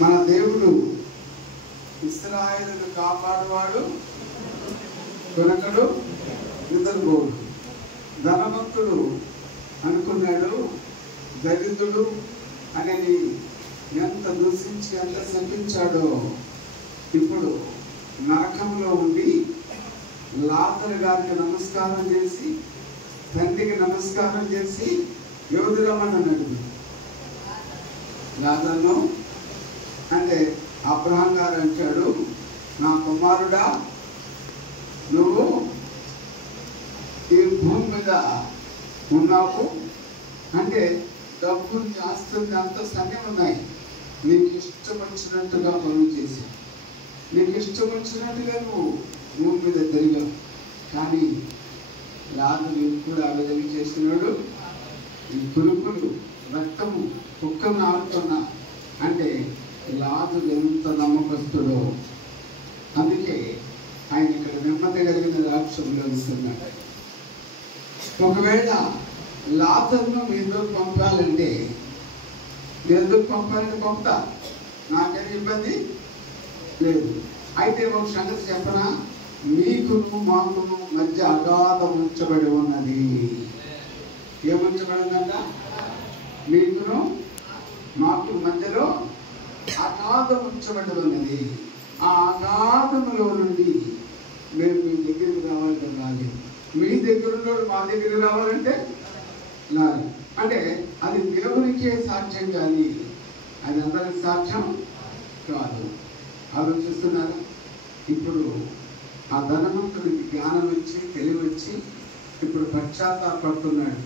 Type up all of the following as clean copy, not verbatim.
మన దేవుడు ఇశ్రాయేలును కాపాడువాడు, వెనకడు నిద్రపోడు. ధనవంతుడు అనుకున్నాడు దరిద్రుడు అని ఎంత దూషించి ఎంత శపించాడో, ఇప్పుడు నరకంలో ఉండి లాజరు గారికి నమస్కారం చేసి, తండ్రికి నమస్కారం చేసి యోధురమ్మన్నాడు. లాజరును అంటే అబ్రహాం గారు అంటాడు, నా కుమారుడా, నువ్వు ఈ భూమి మీద ఉన్నావు అంటే డబ్బుని ఆస్తుంది అంత సమయం ఉన్నాయి, నీకు ఇష్టం వచ్చినట్టుగా పనులు చేసి, నీకు ఇష్టం వచ్చినట్టుగా నువ్వు భూమి మీద తిరిగావు. కానీ లాజరు ఎప్పుడు ఆ విధంగా చేసినాడు. ఈ పురుగులు రక్తము కుక్కను ఆడుతున్నా అంటే లాజరు ఎంత నమ్మకస్తుడో, అందుకే ఆయన ఇక్కడ నెమ్మది కలిగిన రాక్షసులు ఇస్తున్నాడు. ఒకవేళ లాజరును మీ ఎందుకు పంపాలంటే, ఎందుకు పంపాలంటే పంపుతా, నాకేం ఇబ్బంది లేదు. అయితే ఒక సంగతి చెప్పనా, మీకును మాకును మధ్య అగాధం ఉంచబడి ఉన్నది. ఏముంచబడిందంట? మీకును మాకు మధ్యలో అగాధం ఉంచబడి ఉన్నది. ఆ అగాధములో నుండి మేము మీ దగ్గరికి రావాలంటే రాలేదు, మీ దగ్గర మా దగ్గరికి రావాలంటే రాదు. అంటే అది దేవునికే సాక్ష్యం, కానీ అది అందరికి సాక్ష్యం కాదు. ఆలోచిస్తున్నారు. ఇప్పుడు ఆ ధనవంతుడికి జ్ఞానం వచ్చి తెలివి వచ్చి ఇప్పుడు పశ్చాత్తాపడుతున్నాడు.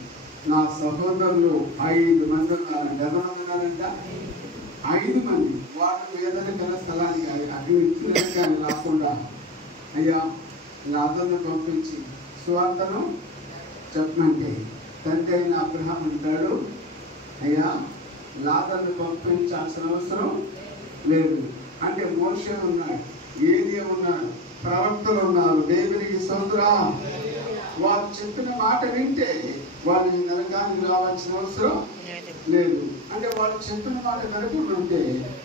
నా సహోదరులు 5 మంది ఉన్నారంట. ఎంతమంది ఉన్నారంట? 5 మంది. వాళ్ళు ఏదైనా గల స్థలానికి అటు ఇచ్చిన కానీ రాకుండా, అయ్యా లాజరును పంపించి సువార్తను చెప్పమంటే, తండ్రి అయిన అబ్రహాం అంటాడు, అయ్యా లాజరును పంపించాల్సిన అవసరం లేదు. అంటే మోషే ఉన్నాడు, ఏలియా ఉన్నాడు, ప్రవక్తలు ఉన్నారు, దేవునికి స్తోత్రం. వారు చెప్పిన మాట వింటే వాళ్ళు ఈ నరకానికి రావాల్సిన అవసరం లేదు. అంటే వాళ్ళు చెప్పిన మాట వినకుండా ఉంటే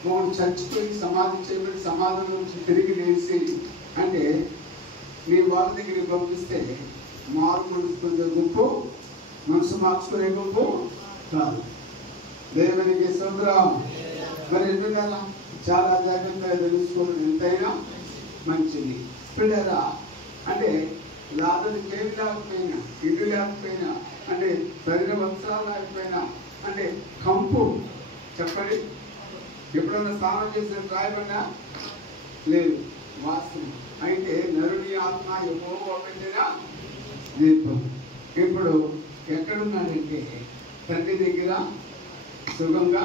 వాళ్ళు చచ్చిపోయి సమాధి చేయబడి సమాధి నుంచి తిరిగి లేచి, అంటే మీ వాళ్ళ దగ్గరికి పంపిస్తే మారు మనసుకునే గుంపు, మనసు మార్చుకునే గుంపు కాదు. దేవునికి స్తోత్రం. మరి ఎందుకలా చాలా జాగ్రత్తగా తెలుసుకోవడం ఎంతైనా మంచిది. పిల్లరా, అంటే లాజరుకి ఏమి లేకపోయినా, ఇల్లు లేకపోయినా, అంటే సరైన వస్త్రాలు లేకపోయినా, అంటే కంపు చెప్పండి, ఎప్పుడన్నా స్నానం చేసిన రాయబడినా లేదు, వాసన. అయితే నరుని ఆత్మ యెహోవా పెట్టిన దీపం. ఇప్పుడు ఎక్కడున్నాడంటే తండ్రి దగ్గర సుఖంగా,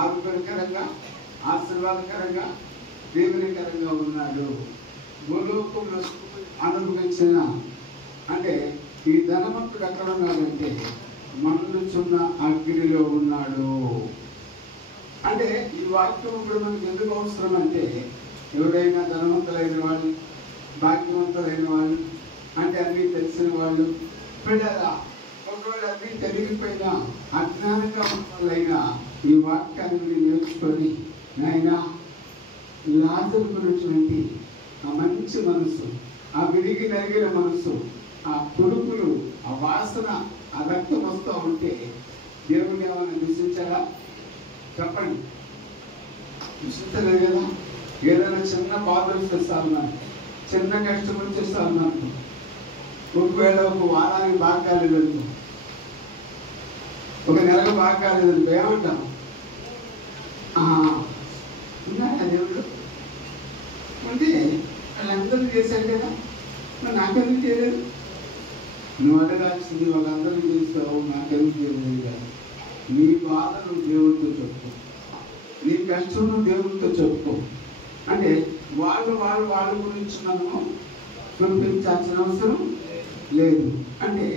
ఆరోగ్యకరంగా, ఆశీర్వాదకరంగా, దీవెనకరంగా ఉన్నాడు. భూలోకంలో అనుభవించిన, అంటే ఈ ధనవంతుడు ఎక్కడ ఉన్నాడంటే మండుచున్న అగ్నిలో ఉన్నాడు. అంటే ఈ వాక్యం ఇప్పుడు మనకు ఎందుకు అవసరం అంటే, ఎవరైనా ధనవంతులైన వాళ్ళు, భాగ్యవంతులైన వాళ్ళు, అంటే అన్నీ తెలిసిన వాళ్ళు, పిల్లరా ఒకవేళ అన్నీ తెలియకపోయినా అజ్ఞానంగా ఉన్న వాళ్ళైనా ఈ వాక్యాన్ని నేర్చుకొని, నాయనా లాజరు గురించి ఆ మంచి మనసు, ఆ విరిగి నరిగిన మనసు, ఆ పురుగులు, ఆ వాసన, ఆ రక్తం వస్తూ ఉంటే దేవుడు ఏమైనా దూషించాడా? చెప్పండి, దూషించలేదు కదా. ఏదైనా చిన్న బాధ వచ్చేస్తాను, చిన్న కష్టం వచ్చేస్తాను, ఒకవేళ ఒక వారానికి బాగా కాలేదండి, ఒక నెలకు బాగా కాలేదండి, ఏమంటాం? ఉన్నాయా దేవుడు? అంటే వాళ్ళందరూ చేశారు కదా, మరి నాకెందుకు చేయలేదు? నువ్వు అడగాల్సింది వాళ్ళందరూ చేస్తావు, నాకెందుకు చేయలేదు కాదు. నీ బాధను దేవుడితో చెప్పుకో, నీ కష్టం దేవుడితో చెప్పుకో. అంటే వాళ్ళ గురించి నన్ను చూపించాల్సిన అవసరం లేదు. అంటే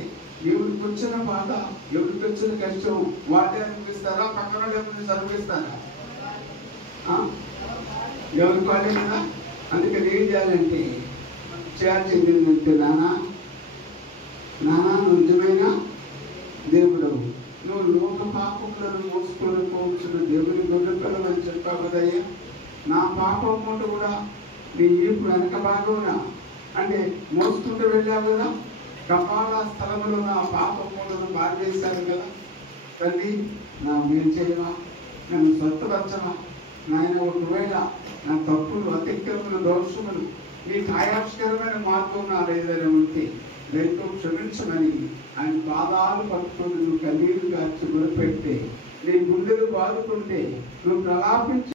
ఎవరికి వచ్చిన బాధ, ఎవరికి వచ్చిన కష్టం వాళ్ళే అనిపిస్తారా, పక్కన వాళ్ళు చదివిస్తారా? ఎవరికి వాళ్ళే కదా. అందుకని ఏం చేయాలంటే చేయాల్సింది ఏంటంటే, నానా నువ్వు నిజమైన దేవుడు, నువ్వు లోక పాపములను మోసుకొని పోవచ్చున్న దేవుని గొర్రెపిల్లలు అని చెప్పావు తప్పదయ్యా. నా పాపం ముందు కూడా నీ ఈపు వెనక భాగమున అంటే మోసుకుంటూ వెళ్ళావు కదా, కపాల స్థలములో నా పాపం ముందును పారవేశారు కదా తల్లి. నా మీరు చేయవా, నన్ను స్వస్థపరచవా నాయన. ఒకవేళ నా తప్పులు, అతిక్రమలు, దోషములు, నీ ఛాయాస్కరమైన మార్గం నా ఏదైనా ఉంటే రేపు క్షమించమని ఆయన పాదాలు పట్టుకొని నువ్వు కన్నీరు గార్చి మొదలుపెడితే, నీ గుండెలు బాదుకుంటే, నువ్వు ప్రలాపించి